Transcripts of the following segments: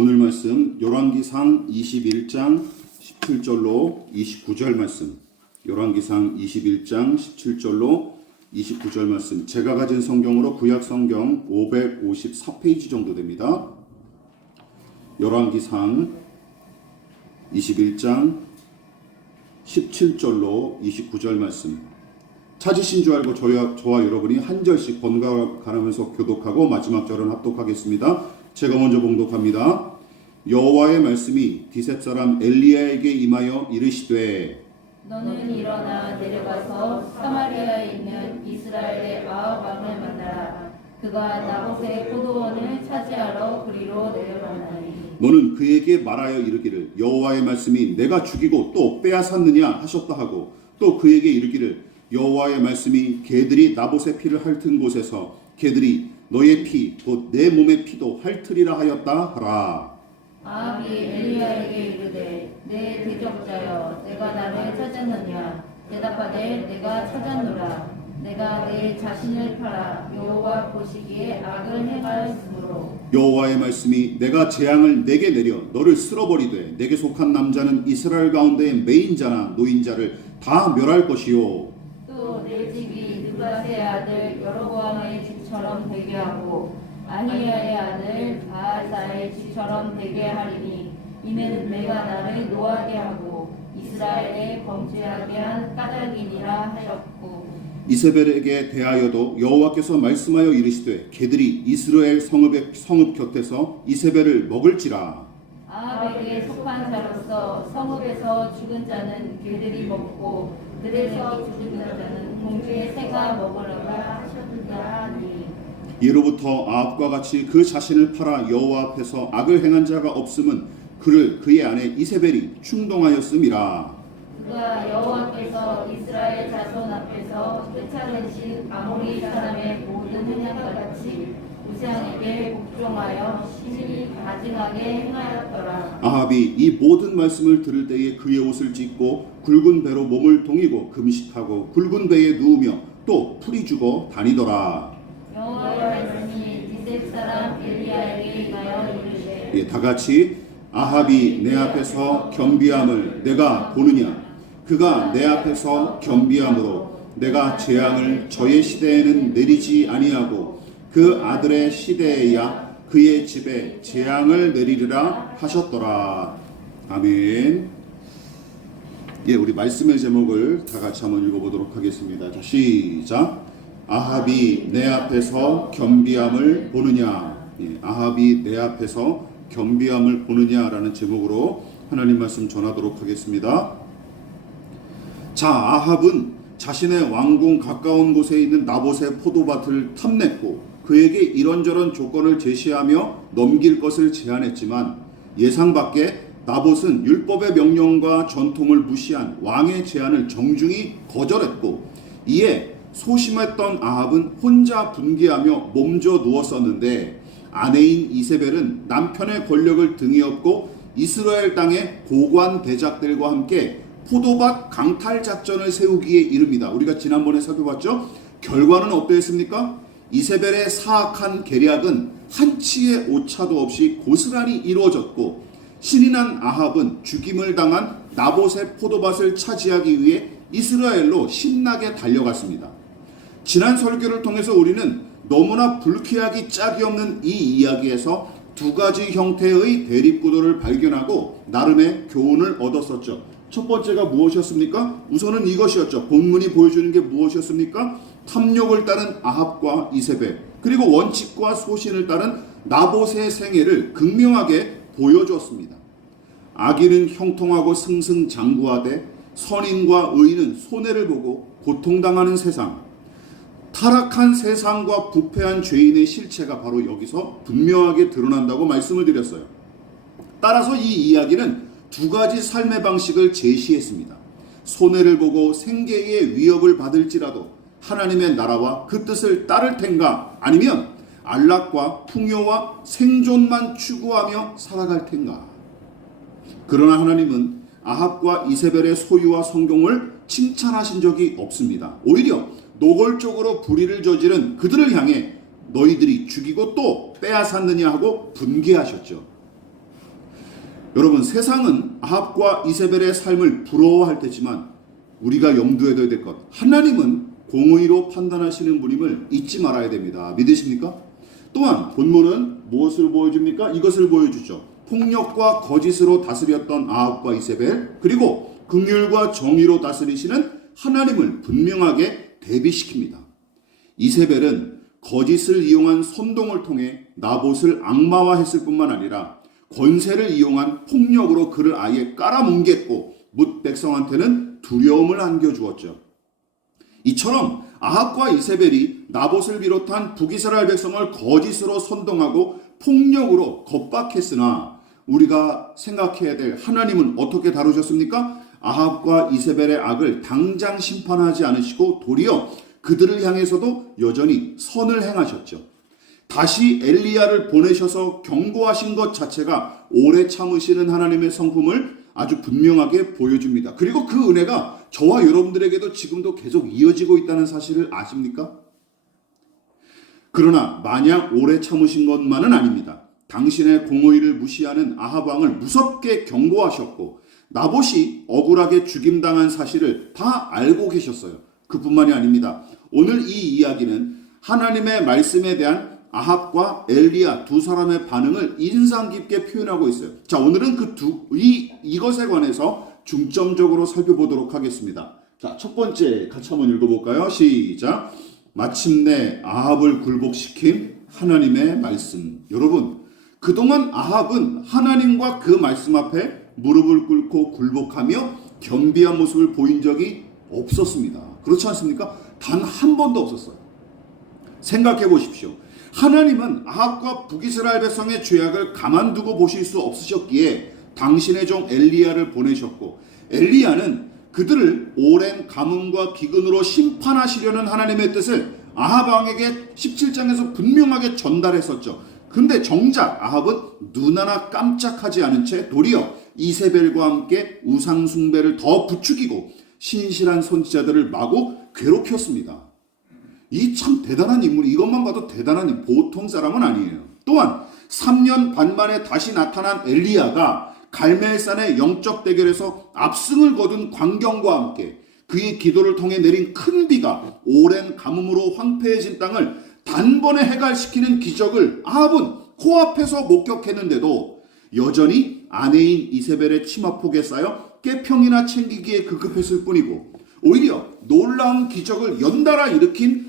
오늘 말씀 열왕기상 21장 17절로 29절 말씀. 열왕기상 21장 17절로 29절 말씀. 제가 가진 성경으로 구약 성경 554페이지 정도 됩니다. 열왕기상 21장 17절로 29절 말씀. 찾으신 줄 알고 저와 여러분이 한 절씩 번갈아가면서 교독하고 마지막 절은 합독하겠습니다. 제가 먼저 봉독합니다. 여호와의 말씀이 디셉 사람 엘리야에게 임하여 이르시되 너는 일어나 내려가서 사마리아에 있는 이스라엘의 아합 왕을 만나라. 그가 나봇의 포도원을 차지하러 그리로 내려가나니 너는 그에게 말하여 이르기를 여호와의 말씀이 내가 죽이고 또 빼앗았느냐 하셨다 하고 또 그에게 이르기를 여호와의 말씀이 개들이 나봇의 피를 핥은 곳에서 개들이 너의 피 곧 내 몸의 피도 핥으리라 하였다 하라. 아합이 엘리야에게 이르되 내 대적자여 내가 나를 찾았느냐. 대답하되 내가 찾았노라. 내가 내 자신을 팔아 여호와 보시기에 악을 행하였으므로 여호와의 말씀이 내가 재앙을 내게 내려 너를 쓸어버리되 내게 속한 남자는 이스라엘 가운데의 메인자나 노인자를 다 멸할 것이요 또 내 집이 느바세의 아들 여로보암의 집처럼 되게 하고 아히야의 아들 바하사의 집처럼 되게 하리니 이는 내가 나를 노하게 하고 이스라엘에 범죄하게 한 까닭이니라 하셨고 이세벨에게 대하여도 여호와께서 말씀하여 이르시되 개들이 이스라엘 성읍 곁에서 이세벨을 먹을지라. 아합에게 속한 자로서 성읍에서 죽은 자는 개들이 먹고 그들에서 죽은 자는 공주의 새가 먹으려라 하셨느니라. 이로부터 아합과 같이 그 자신을 팔아 여호와 앞에서 악을 행한 자가 없음은 그의 아내 이세벨이 충동하였음이라. 그가 여호와께서 이스라엘 자손 앞에서 쫓아내신 아모리 사람의 모든 행함과 같이 우상에게 복종하여 심히 가증하게 행하였더라. 아합이 이 모든 말씀을 들을 때에 그의 옷을 찢고 굵은 배로 몸을 동이고 금식하고 굵은 배에 누우며 또 풀이 죽어 다니더라. 여호와의 말씀이 디셉 사람 엘리야에게 임하여 이르시되 다 같이 아합이 내 앞에서 겸비함을 내가 보느냐. 그가 내 앞에서 겸비함으로 내가 재앙을 저의 시대에는 내리지 아니하고 그 아들의 시대에야 그의 집에 재앙을 내리리라 하셨더라. 아멘. 우리 말씀의 제목을 다 같이 한번 읽어보도록 하겠습니다. 자, 시작. 아합이 내 앞에서 겸비함을 보느냐. 아합이 내 앞에서 겸비함을 보느냐라는 제목으로 하나님 말씀 전하도록 하겠습니다. 자, 아합은 자신의 왕궁 가까운 곳에 있는 나봇의 포도밭을 탐냈고 그에게 이런저런 조건을 제시하며 넘길 것을 제안했지만 예상 밖에 나봇은 율법의 명령과 전통을 무시한 왕의 제안을 정중히 거절했고 이에 소심했던 아합은 혼자 분개하며 몸져 누웠었는데 아내인 이세벨은 남편의 권력을 등에 업고 이스라엘 땅의 고관 대작들과 함께 포도밭 강탈 작전을 세우기에 이릅니다. 우리가 지난번에 살펴봤죠? 결과는 어떠했습니까? 이세벨의 사악한 계략은 한치의 오차도 없이 고스란히 이루어졌고 신이 난 아합은 죽임을 당한 나봇의 포도밭을 차지하기 위해 이스라엘로 신나게 달려갔습니다. 지난 설교를 통해서 우리는 너무나 불쾌하기 짝이 없는 이 이야기에서 두 가지 형태의 대립구도를 발견하고 나름의 교훈을 얻었었죠. 첫 번째가 무엇이었습니까? 우선은 이것이었죠. 본문이 보여주는 게 무엇이었습니까? 탐욕을 따른 아합과 이세벨, 그리고 원칙과 소신을 따른 나봇의 생애를 극명하게 보여주었습니다. 악인은 형통하고 승승장구하되 선인과 의인은 손해를 보고 고통당하는 세상, 타락한 세상과 부패한 죄인의 실체가 바로 여기서 분명하게 드러난다고 말씀을 드렸어요. 따라서 이 이야기는 두 가지 삶의 방식을 제시했습니다. 손해를 보고 생계의 위협을 받을지라도 하나님의 나라와 그 뜻을 따를 텐가, 아니면 안락과 풍요와 생존만 추구하며 살아갈 텐가. 그러나 하나님은 아합과 이세벨의 소유와 성공을 칭찬하신 적이 없습니다. 오히려 노골적으로 불의를 저지른 그들을 향해 너희들이 죽이고 또 빼앗았느냐 하고 분개하셨죠. 여러분, 세상은 아합과 이세벨의 삶을 부러워할 테지만 우리가 염두에 둬야 될 것, 하나님은 공의로 판단하시는 분임을 잊지 말아야 됩니다. 믿으십니까? 또한 본문은 무엇을 보여줍니까? 이것을 보여주죠. 폭력과 거짓으로 다스렸던 아합과 이세벨, 그리고 긍휼과 정의로 다스리시는 하나님을 분명하게 대비시킵니다. 이세벨은 거짓을 이용한 선동을 통해 나봇을 악마화했을 뿐만 아니라 권세를 이용한 폭력으로 그를 아예 깔아뭉갰고 뭇 백성한테는 두려움을 안겨주었죠. 이처럼 아합과 이세벨이 나봇을 비롯한 북이스라엘 백성을 거짓으로 선동하고 폭력으로 겁박했으나 우리가 생각해야 될 하나님은 어떻게 다루셨습니까? 아합과 이세벨의 악을 당장 심판하지 않으시고 도리어 그들을 향해서도 여전히 선을 행하셨죠. 다시 엘리야를 보내셔서 경고하신 것 자체가 오래 참으시는 하나님의 성품을 아주 분명하게 보여줍니다. 그리고 그 은혜가 저와 여러분들에게도 지금도 계속 이어지고 있다는 사실을 아십니까? 그러나 마냥 오래 참으신 것만은 아닙니다. 당신의 공의를 무시하는 아합 왕을 무섭게 경고하셨고 나봇이 억울하게 죽임당한 사실을 다 알고 계셨어요. 그뿐만이 아닙니다. 오늘 이 이야기는 하나님의 말씀에 대한 아합과 엘리야 두 사람의 반응을 인상 깊게 표현하고 있어요. 자, 오늘은 이것에 관해서 중점적으로 살펴보도록 하겠습니다. 자, 첫 번째 같이 한번 읽어볼까요? 시작. 마침내 아합을 굴복시킨 하나님의 말씀. 여러분, 그동안 아합은 하나님과 그 말씀 앞에 무릎을 꿇고 굴복하며 겸비한 모습을 보인 적이 없었습니다. 그렇지 않습니까? 단 한 번도 없었어요. 생각해 보십시오. 하나님은 아합과 북이스라엘 백성의 죄악을 가만두고 보실 수 없으셨기에 당신의 종 엘리야를 보내셨고, 엘리야는 그들을 오랜 가뭄과 기근으로 심판하시려는 하나님의 뜻을 아합 왕에게 17장에서 분명하게 전달했었죠. 근데 정작 아합은 눈 하나 깜짝하지 않은 채 도리어 이세벨과 함께 우상 숭배를 더 부추기고 신실한 선지자들을 마구 괴롭혔습니다. 이 참 대단한 인물이, 이것만 봐도 대단한 보통 사람은 아니에요. 또한 3년 반 만에 다시 나타난 엘리야가 갈멜산의 영적 대결에서 압승을 거둔 광경과 함께 그의 기도를 통해 내린 큰 비가 오랜 가뭄으로 황폐해진 땅을 단번에 해갈시키는 기적을 아합은 코앞에서 목격했는데도 여전히 아내인 이세벨의 치마폭에 쌓여 깨평이나 챙기기에 급급했을 뿐이고, 오히려 놀라운 기적을 연달아 일으킨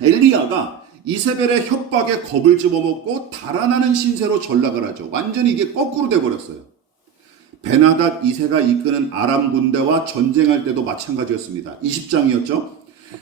엘리야가 이세벨의 협박에 겁을 집어먹고 달아나는 신세로 전락을 하죠. 완전히 이게 거꾸로 돼버렸어요. 베나닷 2세가 이끄는 아람 군대와 전쟁할 때도 마찬가지였습니다. 20장이었죠.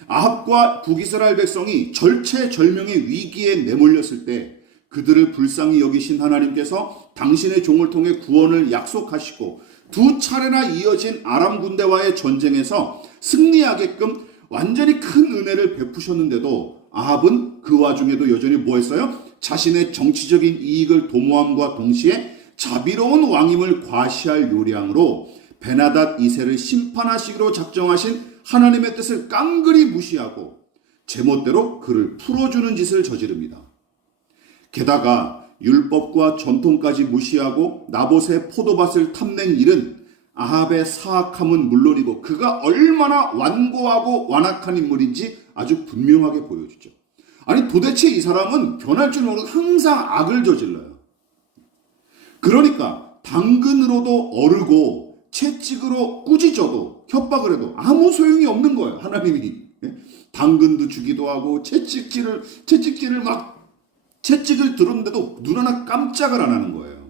아합과 북이스라엘 백성이 절체절명의 위기에 내몰렸을 때 그들을 불쌍히 여기신 하나님께서 당신의 종을 통해 구원을 약속하시고 두 차례나 이어진 아람 군대와의 전쟁에서 승리하게끔 완전히 큰 은혜를 베푸셨는데도 아합은 그 와중에도 여전히 뭐 했어요? 자신의 정치적인 이익을 도모함과 동시에 자비로운 왕임을 과시할 요량으로 베나닷 2세를 심판하시기로 작정하신 하나님의 뜻을 깡그리 무시하고 제멋대로 그를 풀어주는 짓을 저지릅니다. 게다가 율법과 전통까지 무시하고 나봇의 포도밭을 탐낸 일은 아합의 사악함은 물론이고 그가 얼마나 완고하고 완악한 인물인지 아주 분명하게 보여주죠. 아니, 도대체 이 사람은 변할 줄 모르고 항상 악을 저질러요. 그러니까 당근으로도 어르고 채찍으로 꾸짖어도 협박을 해도 아무 소용이 없는 거예요. 하나님이 당근도 주기도 하고 채찍질을 들었는데도 눈 하나 깜짝을 안 하는 거예요.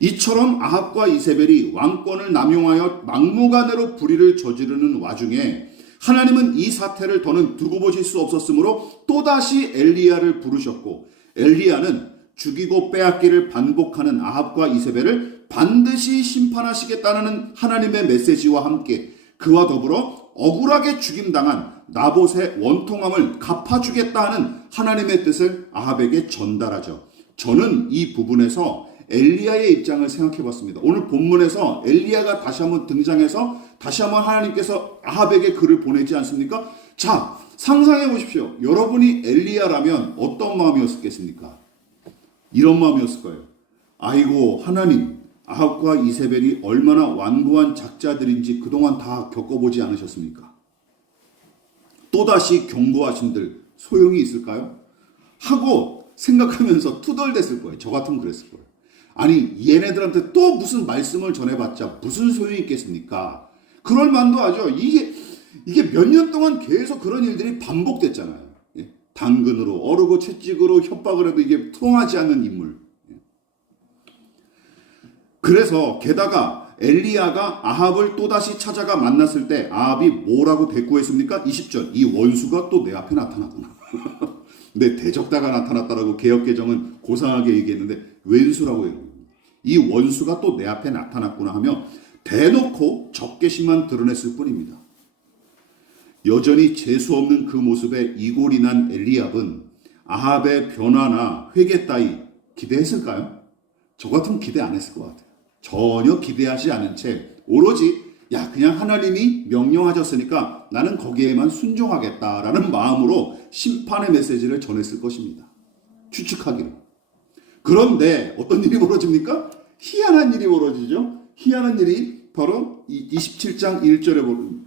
이처럼 아합과 이세벨이 왕권을 남용하여 막무가내로 불의를 저지르는 와중에 하나님은 이 사태를 더는 두고 보실 수 없었으므로 또다시 엘리야를 부르셨고, 엘리야는 죽이고 빼앗기를 반복하는 아합과 이세벨을 반드시 심판하시겠다는 하나님의 메시지와 함께 그와 더불어 억울하게 죽임당한 나봇의 원통함을 갚아주겠다 하는 하나님의 뜻을 아합에게 전달하죠. 저는 이 부분에서 엘리야의 입장을 생각해 봤습니다. 오늘 본문에서 엘리야가 다시 한번 등장해서 다시 한번 하나님께서 아합에게 글을 보내지 않습니까? 자, 상상해 보십시오. 여러분이 엘리야라면 어떤 마음이었겠습니까? 이런 마음이었을 거예요. 아이고 하나님, 아합과 이세벨이 얼마나 완고한 작자들인지 그동안 다 겪어보지 않으셨습니까? 또다시 경고하신들 소용이 있을까요? 하고 생각하면서 투덜댔을 거예요. 저 같으면 그랬을 거예요. 아니 얘네들한테 또 무슨 말씀을 전해봤자 무슨 소용이 있겠습니까? 그럴 만도 하죠. 이게 몇 년 동안 계속 그런 일들이 반복됐잖아요. 예? 당근으로 어르고 채찍으로 협박을 해도 이게 통하지 않는 인물. 예. 그래서 게다가 엘리야가 아합을 또다시 찾아가 만났을 때 아합이 뭐라고 대꾸했습니까? 20절. 이 원수가 또 내 앞에 나타났구나. 내 대적다가 나타났다라고 개역개정은 고상하게 얘기했는데 왼수라고 해요. 이 원수가 또 내 앞에 나타났구나 하며 대놓고 적개심만 드러냈을 뿐입니다. 여전히 재수없는 그 모습에 이골이 난 엘리압은 아합의 변화나 회개 따위 기대했을까요? 저 같으면 기대 안 했을 것 같아요. 전혀 기대하지 않은 채 오로지 그냥 하나님이 명령하셨으니까 나는 거기에만 순종하겠다라는 마음으로 심판의 메시지를 전했을 것입니다. 추측하기로. 그런데 어떤 일이 벌어집니까? 희한한 일이 벌어지죠. 희한한 일이 바로 27장 1절에 보면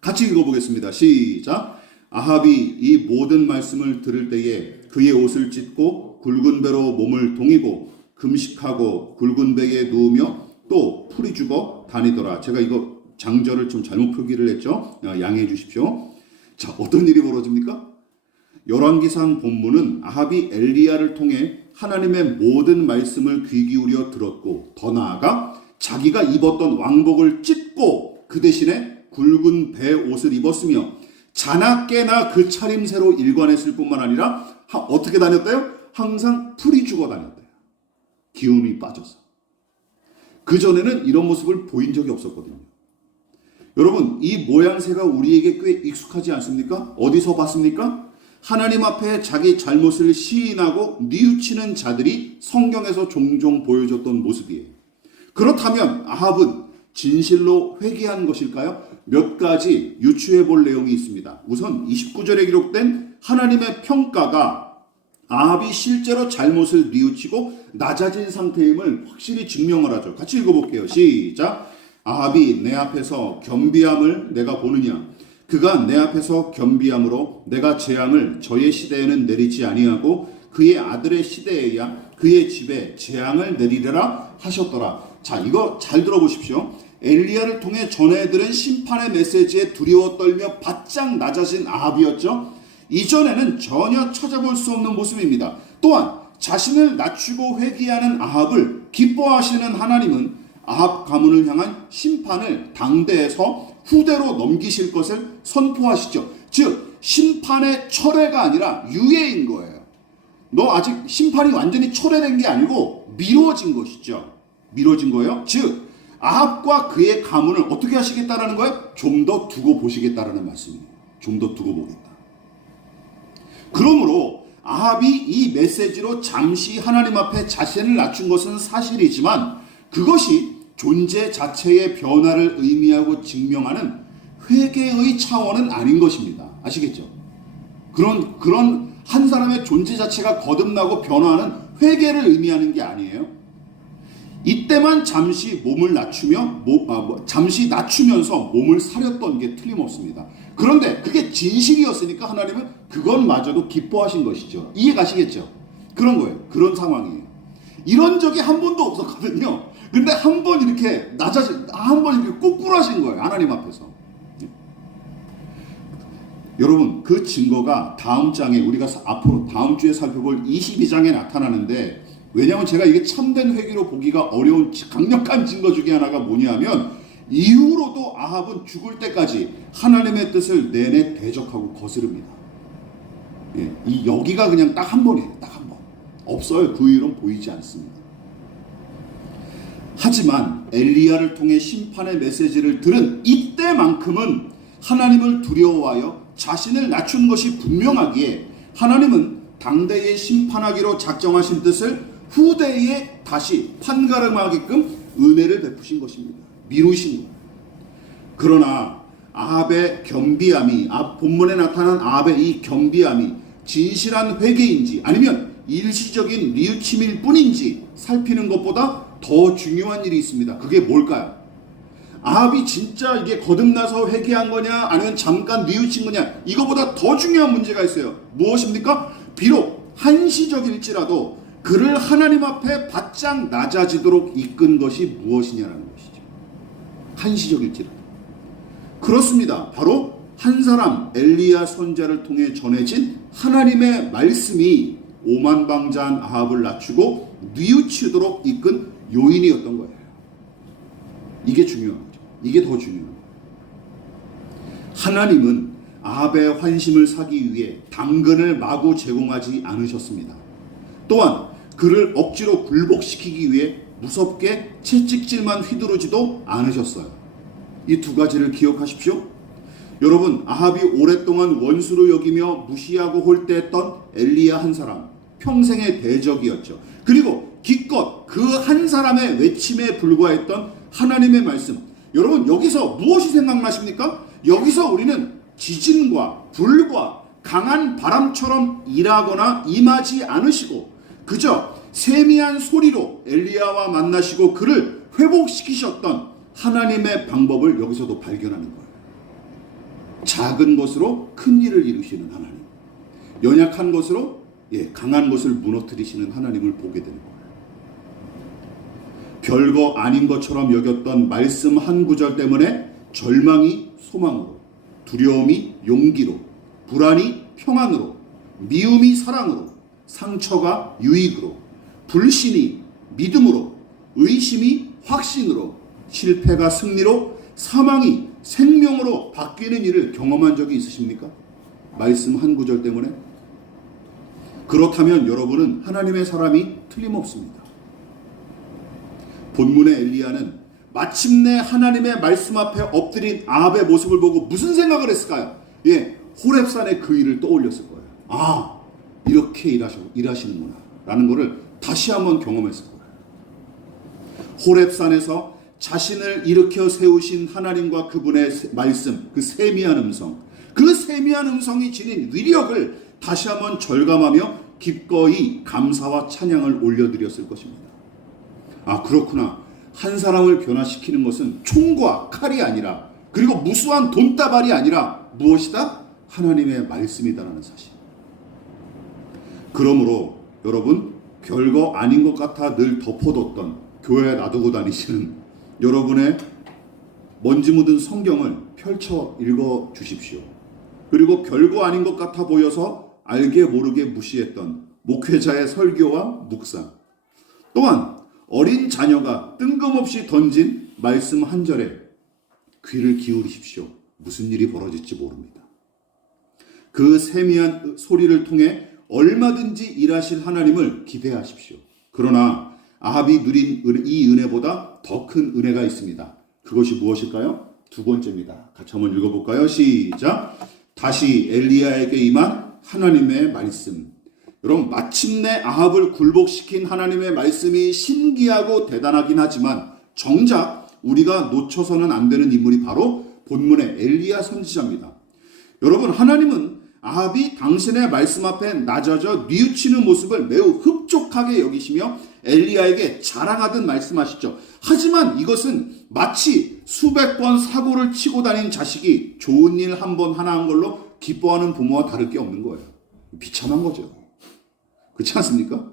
같이 읽어보겠습니다. 시작. 아합이 이 모든 말씀을 들을 때에 그의 옷을 찢고 굵은 배로 몸을 동이고 금식하고 굵은 배에 누우며 또 풀이 죽어 다니더라. 제가 이거 장절을 좀 잘못 표기를 했죠. 양해해 주십시오. 자, 어떤 일이 벌어집니까? 열왕기상 본문은 아합이 엘리야를 통해 하나님의 모든 말씀을 귀 기울여 들었고 더 나아가 자기가 입었던 왕복을 찢고 그 대신에 굵은 배 옷을 입었으며 자나깨나 그 차림새로 일관했을 뿐만 아니라 어떻게 다녔대요? 항상 풀이 죽어 다녔대요. 기운이 빠져서. 그전에는 이런 모습을 보인 적이 없었거든요. 여러분, 이 모양새가 우리에게 꽤 익숙하지 않습니까? 어디서 봤습니까? 하나님 앞에 자기 잘못을 시인하고 뉘우치는 자들이 성경에서 종종 보여줬던 모습이에요. 그렇다면 아합은 진실로 회개한 것일까요? 몇 가지 유추해 볼 내용이 있습니다. 우선 29절에 기록된 하나님의 평가가 아합이 실제로 잘못을 뉘우치고 낮아진 상태임을 확실히 증명을 하죠. 같이 읽어볼게요. 시작. 아합이 내 앞에서 겸비함을 내가 보느냐? 그가 내 앞에서 겸비함으로 내가 재앙을 저의 시대에는 내리지 아니하고 그의 아들의 시대에야 그의 집에 재앙을 내리리라 하셨더라. 자, 이거 잘 들어보십시오. 엘리야를 통해 전해들은 심판의 메시지에 두려워 떨며 바짝 낮아진 아합이었죠. 이전에는 전혀 찾아볼 수 없는 모습입니다. 또한 자신을 낮추고 회개하는 아합을 기뻐하시는 하나님은 아합 가문을 향한 심판을 당대에서 후대로 넘기실 것을 선포하시죠. 즉 심판의 철회가 아니라 유예인 거예요. 너 아직 심판이 완전히 철회된 게 아니고 미뤄진 것이죠. 미뤄진 거예요. 즉 아합과 그의 가문을 어떻게 하시겠다라는 거예요? 좀 더 두고 보시겠다라는 말씀이에요. 좀 더 두고 보겠다. 그러므로 아합이 이 메시지로 잠시 하나님 앞에 자신을 낮춘 것은 사실이지만 그것이 존재 자체의 변화를 의미하고 증명하는 회개의 차원은 아닌 것입니다. 아시겠죠? 그런 한 사람의 존재 자체가 거듭나고 변화하는 회개를 의미하는 게 아니에요. 이때만 잠시 몸을 낮추며 잠시 낮추면서 몸을 사렸던 게 틀림없습니다. 그런데 그게 진실이었으니까 하나님은 그것마저도 기뻐하신 것이죠. 이해가시겠죠? 그런 거예요. 그런 상황이에요. 이런 적이 한 번도 없었거든요. 근데 한 번 이렇게 한 번 이렇게 꼬꾸라신 거예요. 하나님 앞에서. 여러분, 그 증거가 다음 장에 우리가 앞으로 다음 주에 살펴볼 22장에 나타나는데, 왜냐하면 제가 이게 참된 회개로 보기가 어려운 강력한 증거 중에 하나가 뭐냐면 이후로도 아합은 죽을 때까지 하나님의 뜻을 내내 대적하고 거스릅니다. 예, 여기가 그냥 딱 한 번이에요. 딱 한 번. 없어요. 그 이후로는 보이지 않습니다. 하지만 엘리야를 통해 심판의 메시지를 들은 이때만큼은 하나님을 두려워하여 자신을 낮춘 것이 분명하기에 하나님은 당대에 심판하기로 작정하신 뜻을 후대에 다시 판가름하게끔 은혜를 베푸신 것입니다. 미루신 거예요. 그러나 아합의 겸비함이 본문에 나타난 아합의 이 겸비함이 진실한 회개인지 아니면 일시적인 뉘우침일 뿐인지 살피는 것보다 더 중요한 일이 있습니다. 그게 뭘까요? 아합이 진짜 이게 거듭나서 회개한 거냐 아니면 잠깐 뉘우친 거냐, 이거보다 더 중요한 문제가 있어요. 무엇입니까? 비록 한시적일지라도 그를 하나님 앞에 바짝 낮아지도록 이끈 것이 무엇이냐라는 것이죠. 한시적일지라도. 그렇습니다. 바로 한 사람 엘리야 선지자를 통해 전해진 하나님의 말씀이 오만방자한 아합을 낮추고 뉘우치도록 이끈 요인이었던 거예요. 이게 중요한 거죠. 이게 더 중요한 거예요. 하나님은 아합의 환심을 사기 위해 당근을 마구 제공하지 않으셨습니다. 또한 그를 억지로 굴복시키기 위해 무섭게 채찍질만 휘두르지도 않으셨어요. 이 두 가지를 기억하십시오. 여러분, 아합이 오랫동안 원수로 여기며 무시하고 홀대했던 엘리야 한 사람, 평생의 대적이었죠. 그리고 기껏 그 한 사람의 외침에 불과했던 하나님의 말씀. 여러분, 여기서 무엇이 생각나십니까? 여기서 우리는 지진과 불과 강한 바람처럼 일하거나 임하지 않으시고 그저 세미한 소리로 엘리야와 만나시고 그를 회복시키셨던 하나님의 방법을 여기서도 발견하는 거예요. 작은 것으로 큰 일을 이루시는 하나님, 연약한 것으로 강한 것을 무너뜨리시는 하나님을 보게 되는 거예요. 별거 아닌 것처럼 여겼던 말씀 한 구절 때문에 절망이 소망으로, 두려움이 용기로, 불안이 평안으로, 미움이 사랑으로, 상처가 유익으로, 불신이 믿음으로, 의심이 확신으로, 실패가 승리로, 사망이 생명으로 바뀌는 일을 경험한 적이 있으십니까? 말씀 한 구절 때문에? 그렇다면 여러분은 하나님의 사람이 틀림없습니다. 본문의 엘리야는 마침내 하나님의 말씀 앞에 엎드린 아합의 모습을 보고 무슨 생각을 했을까요? 호렙산의 그 일을 떠올렸을 거예요. 아, 이렇게 일하시는구나 라는 것을 다시 한번 경험했을 거예요. 호렙산에서 자신을 일으켜 세우신 하나님과 그분의 말씀, 그 세미한 음성, 그 세미한 음성이 지닌 위력을 다시 한번 절감하며 기꺼이 감사와 찬양을 올려드렸을 것입니다. 아, 그렇구나. 한 사람을 변화시키는 것은 총과 칼이 아니라, 그리고 무수한 돈다발이 아니라 무엇이다? 하나님의 말씀이다라는 사실. 그러므로 여러분, 별거 아닌 것 같아 늘 덮어뒀던, 교회에 놔두고 다니시는 여러분의 먼지 묻은 성경을 펼쳐 읽어 주십시오. 그리고 별거 아닌 것 같아 보여서 알게 모르게 무시했던 목회자의 설교와 묵상, 또한 어린 자녀가 뜬금없이 던진 말씀 한 절에 귀를 기울이십시오. 무슨 일이 벌어질지 모릅니다. 그 세미한 소리를 통해 얼마든지 일하실 하나님을 기대하십시오. 그러나 아합이 누린 이 은혜보다 더 큰 은혜가 있습니다. 그것이 무엇일까요? 두 번째입니다. 같이 한번 읽어볼까요? 시작. 다시 엘리야에게 임한 하나님의 말씀. 여러분, 마침내 아합을 굴복시킨 하나님의 말씀이 신기하고 대단하긴 하지만 정작 우리가 놓쳐서는 안 되는 인물이 바로 본문의 엘리야 선지자입니다. 여러분, 하나님은 아합이 당신의 말씀 앞에 낮아져 뉘우치는 모습을 매우 흡족하게 여기시며 엘리야에게 자랑하듯 말씀하시죠. 하지만 이것은 마치 수백 번 사고를 치고 다닌 자식이 좋은 일 한 번 하나 한 걸로 기뻐하는 부모와 다를 게 없는 거예요. 비참한 거죠. 그렇지 않습니까?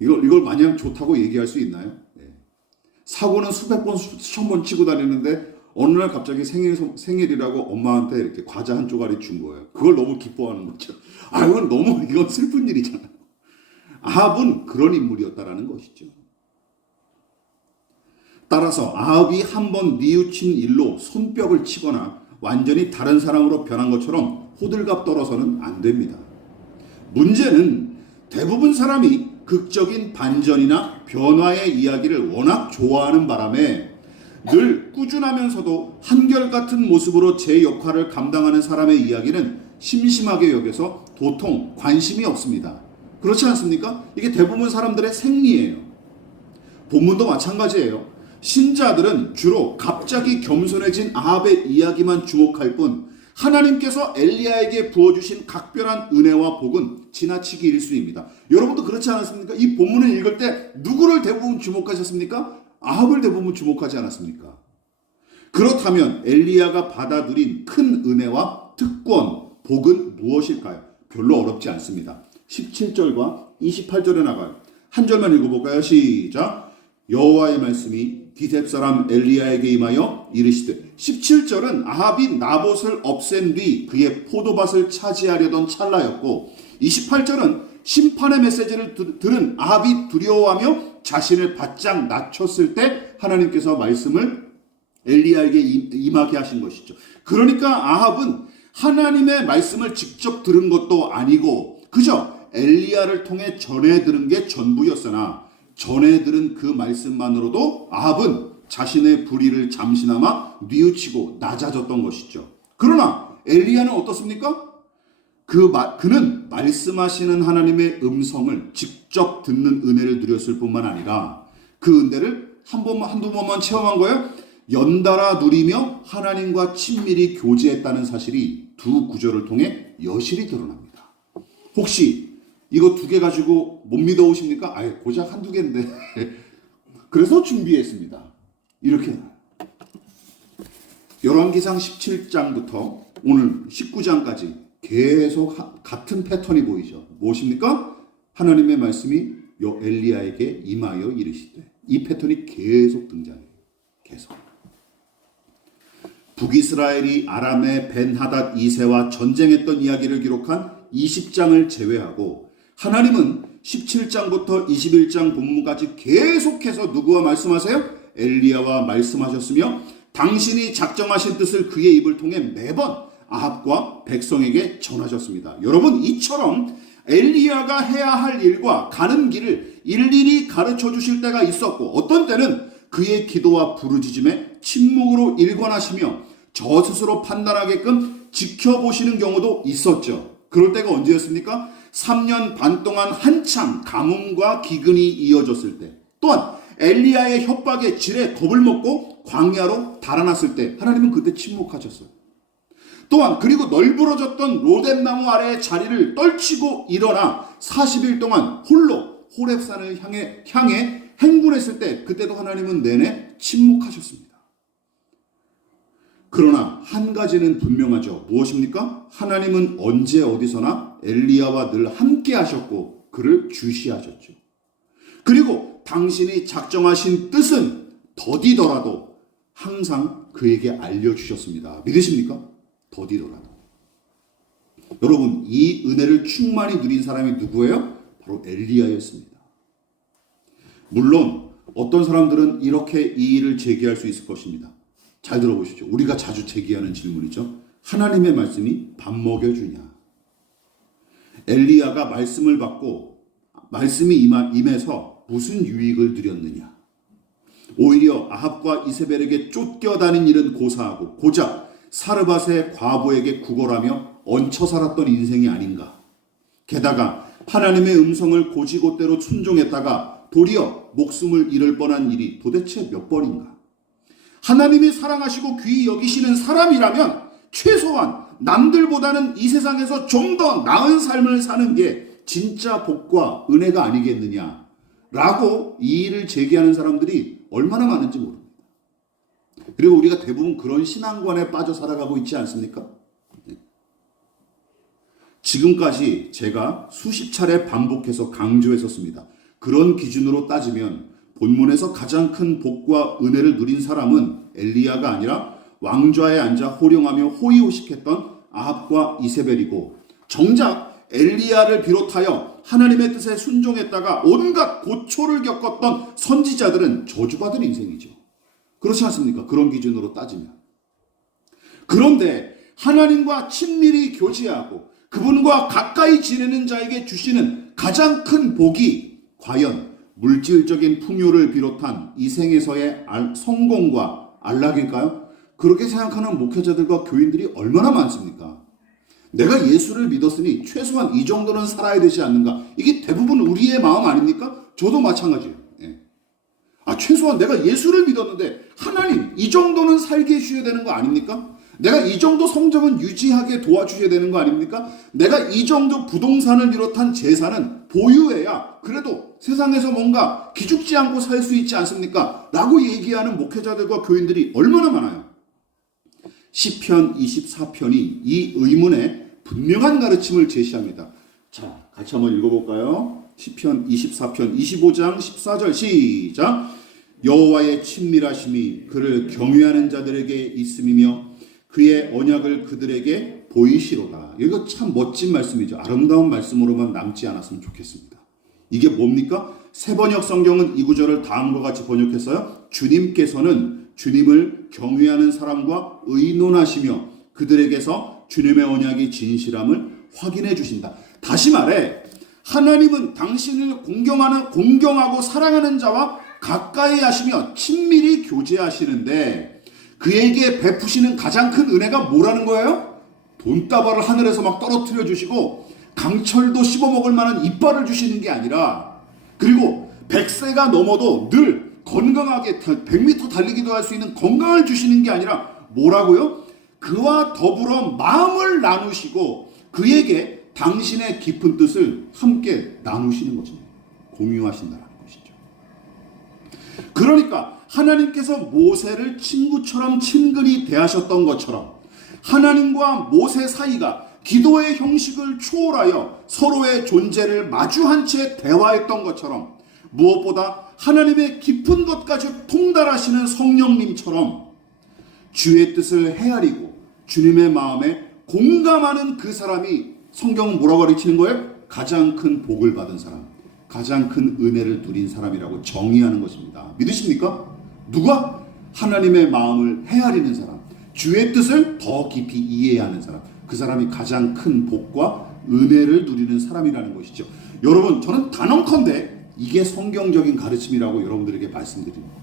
이걸 마냥 좋다고 얘기할 수 있나요? 사고는 수백 번, 수천 번 치고 다니는데 어느 날 갑자기 생일이라고 엄마한테 이렇게 과자 한 쪼가리 준 거예요. 그걸 너무 기뻐하는 거죠. 이건 슬픈 일이잖아요. 아합은 그런 인물이었다라는 것이죠. 따라서 아합이 한번 뉘우친 일로 손뼉을 치거나 완전히 다른 사람으로 변한 것처럼 호들갑 떨어서는 안 됩니다. 문제는 대부분 사람이 극적인 반전이나 변화의 이야기를 워낙 좋아하는 바람에 늘 꾸준하면서도 한결같은 모습으로 제 역할을 감당하는 사람의 이야기는 심심하게 여겨서 도통 관심이 없습니다. 그렇지 않습니까? 이게 대부분 사람들의 생리예요. 본문도 마찬가지예요. 신자들은 주로 갑자기 겸손해진 아합의 이야기만 주목할 뿐 하나님께서 엘리야에게 부어주신 각별한 은혜와 복은 지나치기 일쑤입니다. 여러분도 그렇지 않았습니까? 이 본문을 읽을 때 누구를 대부분 주목하셨습니까? 아합을 대부분 주목하지 않았습니까? 그렇다면 엘리야가 받아 누린 큰 은혜와 특권, 복은 무엇일까요? 별로 어렵지 않습니다. 17절과 28절에 나가요. 한 절만 읽어볼까요? 시작. 여호와의 말씀이 기렙 사람 엘리야에게 임하여 이르시되 17절은 아합이 나봇을 없앤 뒤 그의 포도밭을 차지하려던 찰나였고 28절은 심판의 메시지를 들은 아합이 두려워하며 자신을 바짝 낮췄을 때 하나님께서 말씀을 엘리야에게 임하게 하신 것이죠. 그러니까 아합은 하나님의 말씀을 직접 들은 것도 아니고 그저 엘리야를 통해 전해 들은 게 전부였으나 전해 들은 그 말씀만으로도 아합은 자신의 불의를 잠시나마 뉘우치고 낮아졌던 것이죠. 그러나 엘리야는 어떻습니까? 그는 말씀하시는 하나님의 음성을 직접 듣는 은혜를 누렸을 뿐만 아니라 그 은혜를 한두 번만 체험한 거예요. 연달아 누리며 하나님과 친밀히 교제했다는 사실이 두 구절을 통해 여실히 드러납니다. 혹시 이거 두 개 가지고 못 믿어 오십니까? 아예 고작 한두 개인데. 그래서 준비했습니다. 이렇게 열왕기상 17장부터 오늘 19장까지 계속 같은 패턴이 보이죠. 무엇입니까? 하나님의 말씀이 엘리야에게 임하여 이르시되 이 패턴이 계속 등장해요. 계속. 북이스라엘이 아람의 벤하닷 2세와 전쟁했던 이야기를 기록한 20장을 제외하고 하나님은 17장부터 21장 본문까지 계속해서 누구와 말씀하세요? 엘리야와 말씀하셨으며 당신이 작정하신 뜻을 그의 입을 통해 매번 아합과 백성에게 전하셨습니다. 여러분, 이처럼 엘리야가 해야 할 일과 가는 길을 일일이 가르쳐 주실 때가 있었고 어떤 때는 그의 기도와 부르짖음에 침묵으로 일관하시며 저 스스로 판단하게끔 지켜보시는 경우도 있었죠. 그럴 때가 언제였습니까? 3년 반 동안 한참 가뭄과 기근이 이어졌을 때, 또한 엘리야의 협박에 지레 겁을 먹고 광야로 달아났을 때 하나님은 그때 침묵하셨어요. 또한 그리고 널브러졌던 로뎀나무 아래의 자리를 떨치고 일어나 40일 동안 홀로 호렙산을 향해 행군했을 때 그때도 하나님은 내내 침묵하셨습니다. 그러나 한 가지는 분명하죠. 무엇입니까? 하나님은 언제 어디서나 엘리야와 늘 함께 하셨고 그를 주시하셨죠. 그리고 당신이 작정하신 뜻은 더디더라도 항상 그에게 알려주셨습니다. 믿으십니까? 더디더라도. 여러분, 이 은혜를 충만히 누린 사람이 누구예요? 바로 엘리야였습니다. 물론 어떤 사람들은 이렇게 이 일을 제기할 수 있을 것입니다. 잘 들어보시죠. 우리가 자주 제기하는 질문이죠. 하나님의 말씀이 밥 먹여주냐? 엘리야가 말씀을 받고 말씀이 임해서 무슨 유익을 누렸느냐? 오히려 아합과 이세벨에게 쫓겨다닌 일은 고사하고 고작 사르밧의 과부에게 구걸하며 얹혀 살았던 인생이 아닌가? 게다가 하나님의 음성을 고지곳대로 순종했다가 도리어 목숨을 잃을 뻔한 일이 도대체 몇 번인가? 하나님이 사랑하시고 귀히 여기시는 사람이라면 최소한 남들보다는 이 세상에서 좀 더 나은 삶을 사는 게 진짜 복과 은혜가 아니겠느냐 라고 이 일을 제기하는 사람들이 얼마나 많은지 모릅니다. 그리고 우리가 대부분 그런 신앙관에 빠져 살아가고 있지 않습니까? 지금까지 제가 수십 차례 반복해서 강조했었습니다. 그런 기준으로 따지면 본문에서 가장 큰 복과 은혜를 누린 사람은 엘리야가 아니라 왕좌에 앉아 호령하며 호의호식했던 아합과 이세벨이고, 정작 엘리야를 비롯하여 하나님의 뜻에 순종했다가 온갖 고초를 겪었던 선지자들은 저주받은 인생이죠. 그렇지 않습니까? 그런 기준으로 따지면. 그런데 하나님과 친밀히 교제하고 그분과 가까이 지내는 자에게 주시는 가장 큰 복이 과연 물질적인 풍요를 비롯한 이 생에서의 성공과 안락일까요? 그렇게 생각하는 목회자들과 교인들이 얼마나 많습니까? 내가 예수를 믿었으니 최소한 이 정도는 살아야 되지 않는가? 이게 대부분 우리의 마음 아닙니까? 저도 마찬가지예요. 최소한 내가 예수를 믿었는데 하나님 이 정도는 살게 해주셔야 되는 거 아닙니까? 내가 이 정도 성적은 유지하게 도와주셔야 되는 거 아닙니까? 내가 이 정도 부동산을 비롯한 재산은 보유해야 그래도 세상에서 뭔가 기죽지 않고 살 수 있지 않습니까? 라고 얘기하는 목회자들과 교인들이 얼마나 많아요. 시편 24편이 이 의문에 분명한 가르침을 제시합니다. 자, 같이 한번 읽어볼까요? 시편 24편 25장 14절 시작. 여호와의 친밀하심이 그를 경외하는 자들에게 있음이며 그의 언약을 그들에게 보이시로다. 이거 참 멋진 말씀이죠. 아름다운 말씀으로만 남지 않았으면 좋겠습니다. 이게 뭡니까? 새번역 성경은 이 구절을 다음과 같이 번역했어요. 주님께서는 주님을 경외하는 사람과 의논하시며 그들에게서 주님의 언약이 진실함을 확인해 주신다. 다시 말해 하나님은 당신을 공경하고 사랑하는 자와 가까이 하시며 친밀히 교제하시는데 그에게 베푸시는 가장 큰 은혜가 뭐라는 거예요? 돈다발을 하늘에서 막 떨어뜨려 주시고 강철도 씹어먹을 만한 이빨을 주시는 게 아니라, 그리고 100세가 넘어도 늘 건강하게 100m 달리기도 할 수 있는 건강을 주시는 게 아니라 뭐라고요? 그와 더불어 마음을 나누시고 그에게 당신의 깊은 뜻을 함께 나누시는 거죠. 공유하신다는 것이죠. 그러니까 하나님께서 모세를 친구처럼 친근히 대하셨던 것처럼 하나님과 모세 사이가 기도의 형식을 초월하여 서로의 존재를 마주한 채 대화했던 것처럼, 무엇보다 하나님의 깊은 것까지 통달하시는 성령님처럼 주의 뜻을 헤아리고 주님의 마음에 공감하는 그 사람이 성경은 뭐라고 가르치는 거예요? 가장 큰 복을 받은 사람, 가장 큰 은혜를 누린 사람이라고 정의하는 것입니다. 믿으십니까? 누가? 하나님의 마음을 헤아리는 사람, 주의 뜻을 더 깊이 이해하는 사람, 그 사람이 가장 큰 복과 은혜를 누리는 사람이라는 것이죠. 여러분, 저는 단언컨대 이게 성경적인 가르침이라고 여러분들에게 말씀드립니다.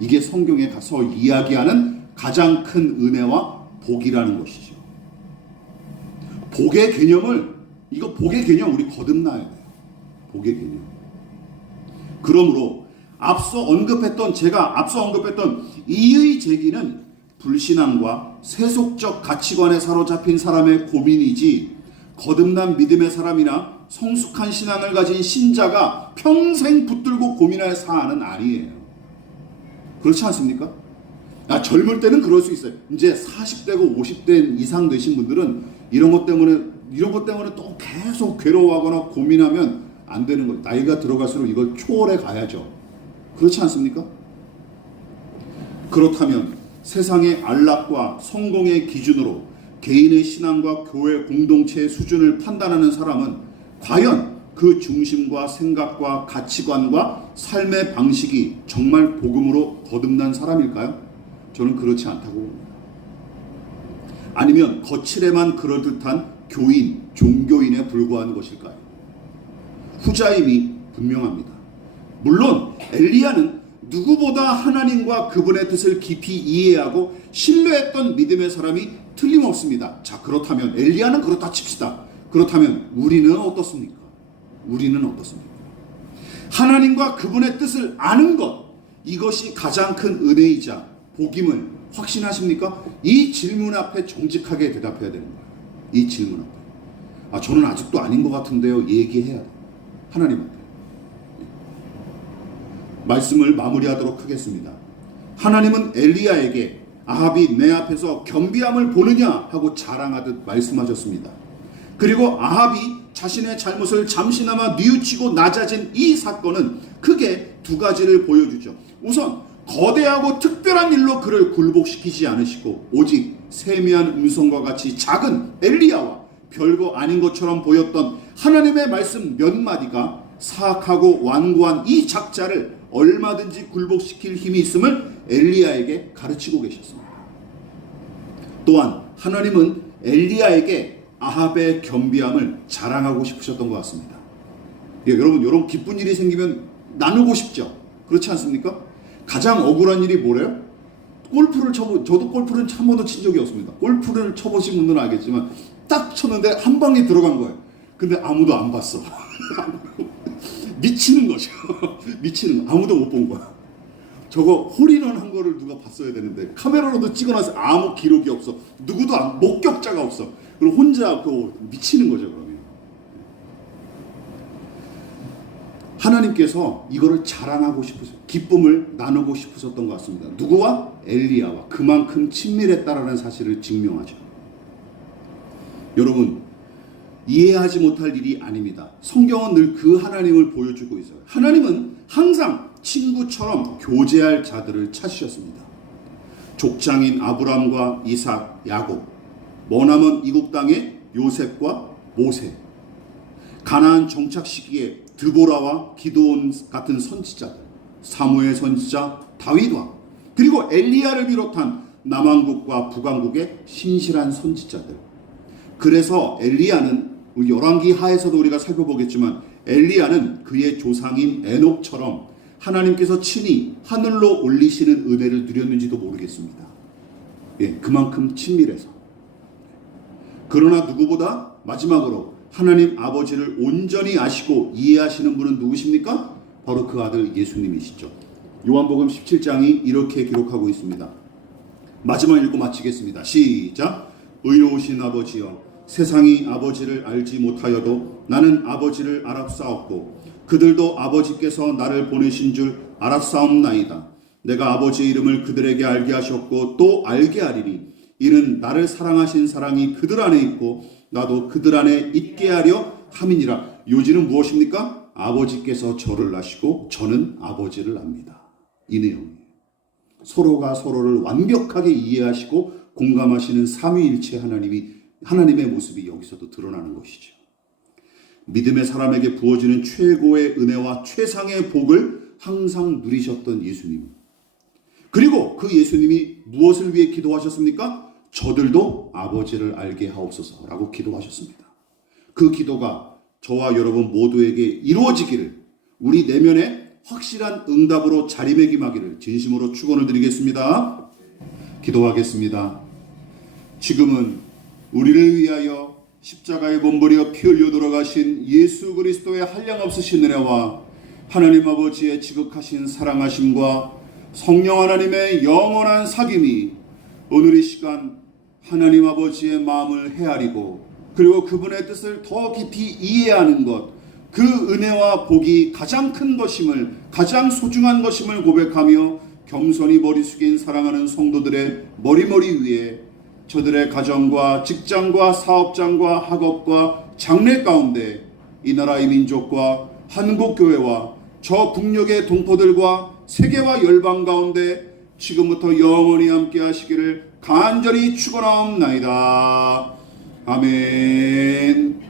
이게 성경에 가서 이야기하는 가장 큰 은혜와 복이라는 것이죠. 복의 개념 우리 거듭나야 돼요. 복의 개념. 그러므로 제가 앞서 언급했던 이의 제기는 불신앙과 세속적 가치관에 사로잡힌 사람의 고민이지, 거듭난 믿음의 사람이나 성숙한 신앙을 가진 신자가 평생 붙들고 고민할 사안은 아니에요. 그렇지 않습니까? 젊을 때는 그럴 수 있어요. 이제 40대고 50대 이상 되신 분들은 이런 것 때문에 또 계속 괴로워하거나 고민하면 안 되는 거예요. 나이가 들어갈수록 이걸 초월해 가야죠. 그렇지 않습니까? 그렇다면 세상의 안락과 성공의 기준으로 개인의 신앙과 교회 공동체의 수준을 판단하는 사람은 과연 그 중심과 생각과 가치관과 삶의 방식이 정말 복음으로 거듭난 사람일까요? 저는 그렇지 않다고 봅니다. 아니면 거칠에만 그럴듯한 교인, 종교인에 불과한 것일까요? 후자임이 분명합니다. 물론 엘리야는 누구보다 하나님과 그분의 뜻을 깊이 이해하고 신뢰했던 믿음의 사람이 틀림없습니다. 자, 그렇다면 엘리야는 그렇다 칩시다. 그렇다면 우리는 어떻습니까? 하나님과 그분의 뜻을 아는 것, 이것이 가장 큰 은혜이자 복임을 확신하십니까? 이 질문 앞에 정직하게 대답해야 되는 거예요. 이 질문 앞에. 저는 아직도 아닌 것 같은데요. 얘기해야 돼요. 하나님 앞에. 말씀을 마무리하도록 하겠습니다. 하나님은 엘리야에게 아합이 내 앞에서 겸비함을 보느냐 하고 자랑하듯 말씀하셨습니다. 그리고 아합이 자신의 잘못을 잠시나마 뉘우치고 낮아진 이 사건은 크게 두 가지를 보여주죠. 우선 거대하고 특별한 일로 그를 굴복시키지 않으시고 오직 세미한 음성과 같이 작은 엘리야와 별거 아닌 것처럼 보였던 하나님의 말씀 몇 마디가 사악하고 완고한 이 작자를 얼마든지 굴복시킬 힘이 있음을 엘리야에게 가르치고 계셨습니다. 또한 하나님은 엘리야에게 아합의 겸비함을 자랑하고 싶으셨던 것 같습니다. 여러분, 이런 기쁜 일이 생기면 나누고 싶죠? 그렇지 않습니까? 가장 억울한 일이 뭐래요? 저도 골프를 한 번도 친 적이 없습니다. 골프를 쳐보신 분들은 알겠지만 딱 쳤는데 한 방에 들어간 거예요. 근데 아무도 안 봤어. 미치는 거죠. 미치는 거. 아무도 못 본 거야. 저거 홀인원 한 거를 누가 봤어야 되는데 카메라로도 찍어놔서 아무 기록이 없어. 누구도 목격자가 없어. 그리고 혼자 미치는 거죠. 그러면 하나님께서 이거를 자랑하고 싶으셨, 기쁨을 나누고 싶으셨던 것 같습니다. 누구와? 엘리야와. 그만큼 친밀했다라는 사실을 증명하죠. 여러분, 이해하지 못할 일이 아닙니다. 성경은 늘 그 하나님을 보여주고 있어요. 하나님은 항상 친구처럼 교제할 자들을 찾으셨습니다. 족장인 아브람과 이삭, 야곱, 머나먼 이국 땅의 요셉과 모세, 가나안 정착 시기에 드보라와 기드온 같은 선지자들, 사무엘 선지자, 다윗과 그리고 엘리야를 비롯한 남왕국과 북왕국의 신실한 선지자들. 그래서 엘리야는 우리 열왕기 하에서도 우리가 살펴보겠지만 엘리야는 그의 조상인 에녹처럼 하나님께서 친히 하늘로 올리시는 은혜를 누렸는지도 모르겠습니다. 예, 그만큼 친밀해서. 그러나 누구보다 마지막으로 하나님 아버지를 온전히 아시고 이해하시는 분은 누구십니까? 바로 그 아들 예수님이시죠. 요한복음 17장이 이렇게 기록하고 있습니다. 마지막 읽고 마치겠습니다. 시작. 의로우신 아버지여, 세상이 아버지를 알지 못하여도 나는 아버지를 알았사옵고 그들도 아버지께서 나를 보내신 줄 알았사옵나이다. 내가 아버지의 이름을 그들에게 알게 하셨고 또 알게 하리니 이는 나를 사랑하신 사랑이 그들 안에 있고 나도 그들 안에 있게 하려 함이니라. 요지는 무엇입니까? 아버지께서 저를 아시고 저는 아버지를 압니다. 이 내용이에요. 서로가 서로를 완벽하게 이해하시고 공감하시는 삼위일체 하나님의 모습이 여기서도 드러나는 것이죠. 믿음의 사람에게 부어지는 최고의 은혜와 최상의 복을 항상 누리셨던 예수님. 그리고 그 예수님이 무엇을 위해 기도하셨습니까? 저들도 아버지를 알게 하옵소서라고 기도하셨습니다. 그 기도가 저와 여러분 모두에게 이루어지기를, 우리 내면에 확실한 응답으로 자리매김하기를 진심으로 축원을 드리겠습니다. 기도하겠습니다. 지금은 우리를 위하여 십자가에 몸부려 피 흘려 돌아가신 예수 그리스도의 한량없으신 은혜와 하나님 아버지의 지극하신 사랑하심과 성령 하나님의 영원한 사귐이 오늘 이 시간 하나님 아버지의 마음을 헤아리고 그리고 그분의 뜻을 더 깊이 이해하는 것, 그 은혜와 복이 가장 큰 것임을, 가장 소중한 것임을 고백하며 겸손히 머리 숙인 사랑하는 성도들의 머리머리 위에 저들의 가정과 직장과 사업장과 학업과 장래 가운데 이 나라의 민족과 한국교회와 저 북녘의 동포들과 세계와 열방 가운데 지금부터 영원히 함께 하시기를 간절히 축원하옵나이다. 아멘.